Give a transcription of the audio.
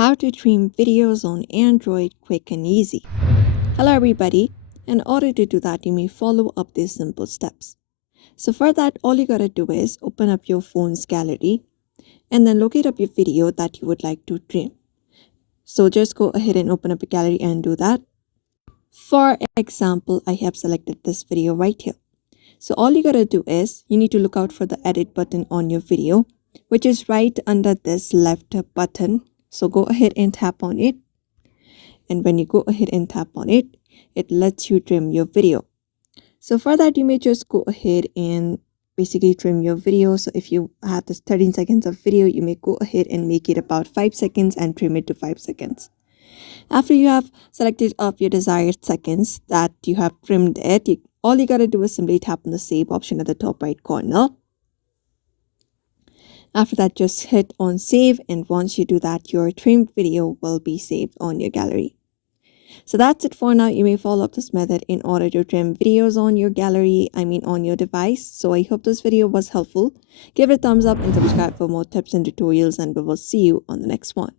How to trim videos on Android quick and easy. Hello everybody. In order to do that, you may follow up these simple steps. So for that, all you gotta do is open up your phone's gallery and then locate up your video that you would like to trim. So just go ahead and open up a gallery and do that. For example, I have selected this video right here. So all you gotta do is you need to look out for the edit button on your video, which is right under this left button. So go ahead and tap on it. And when you go ahead and tap on it, it lets you trim your video. So for that, you may just go ahead and basically trim your video. So if you have this 13 seconds of video, you may go ahead and make it about 5 seconds and trim it to 5 seconds. After you have selected up your desired seconds that you have trimmed it, all you gotta do is simply tap on the save option at the top right corner. After that, just hit on save, and once you do that, your trimmed video will be saved on your gallery. So that's it for now. You may follow up this method in order to trim videos on your gallery, on your device. So I hope this video was helpful. Give it a thumbs up and subscribe for more tips and tutorials, and we will see you on the next one.